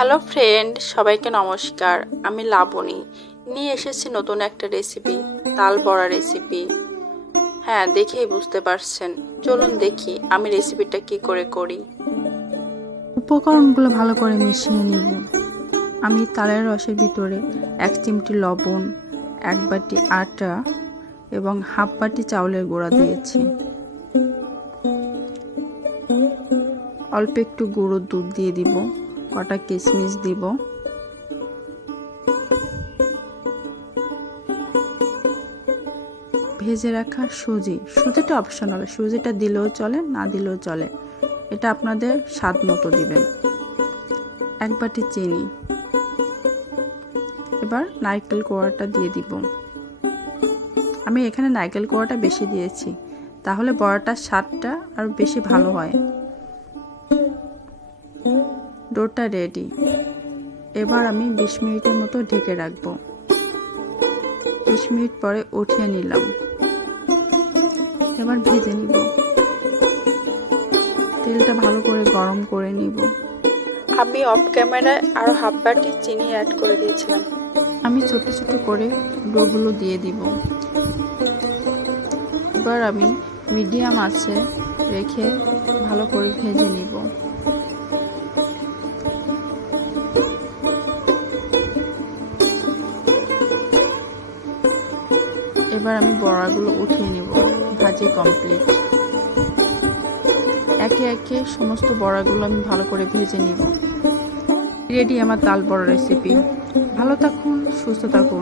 Hello friend, সবাইকে নমস্কার। আমি লাবণী নিয়ে এসেছি নতুন একটা রেসিপি, তাল বড়া রেসিপি। হ্যাঁ, দেখেই বুঝতে পারছেন। চলুন দেখি আমি রেসিপিটা কি করে করি। উপকরণগুলো ভালো করে মিশিয়ে নিব। আমি তালের রসের ভিতরে 1 চিমটি লবণ, 1 বাটি আটা এবং হাফ বাটি চাউলের গুঁড়া দিয়েছি। অল্প একটু গুঁড়ো দুধ দিয়ে দিব, কটা কিশমিশ দিব, ভেজে রাখা সুজিটা অপশনাল, সুজিটা দিলেও চলে, না দিলেও চলে, এটা আপনাদের স্বাদ মতো দিবেন। 1 বাটি চিনি। এবার নারকেল কোড়াটা দিয়ে দিব। আমি এখানে নারকেল কোড়াটা বেশি দিয়েছি, তাহলে বড়াটার স্বাদটা আরো বেশি ভালো হয়। ডোটা রেডি। এবার আমি 20 মিনিটের মতো ঢেকে রাখবো। 20 মিনিট পরে উঠিয়ে নিলাম। এবার ভেজে নিব। তেলটা ভালো করে গরম করে নিব। আমি অফ ক্যামেরায় আরও হাফ বাটি চিনি অ্যাড করে দিয়েছিলাম। আমি ছোট ছোট করে ডোগুলো দিয়ে দিব। এবার আমি মিডিয়াম আঁচে রেখে ভালো করে ভেজে নিব। এবার আমি বড়াগুলো উঠিয়ে নিব। ভাজি কমপ্লিট। একে একে সমস্ত বড়াগুলো আমি ভালো করে ভেজে নিব। রেডি আমার তাল বড়া রেসিপি। ভালো থাকুন, সুস্থ থাকুন।